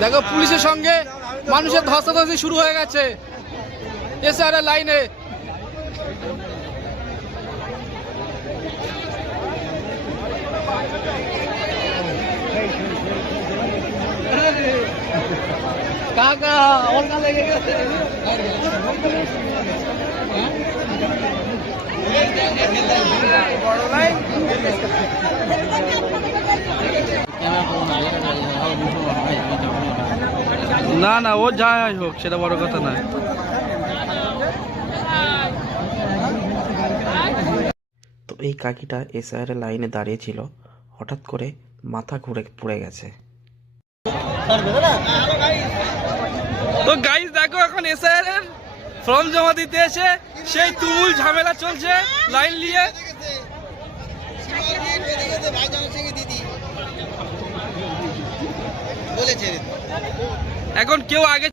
দেখো পুলিশের সঙ্গে মানুষের ধস্তাধস্তি শুরু হয়ে গেছে এসআরএ লাইনে। কাকা ওরকা লেগে গেছে। না না ও যাই হোক সেটা বড় কথা না। তো এই কাকিটা এসআইআর লাইনে দাঁড়িয়ে ছিল, হঠাৎ করে মাথা ঘুরে পড়ে গেছে। তো গাইস দেখো এখন এসআইআর এর ফর্ম জমা দিতে এসে সেই তুমুল ঝামেলা চলছে লাইন নিয়ে। এখন কেউ আগে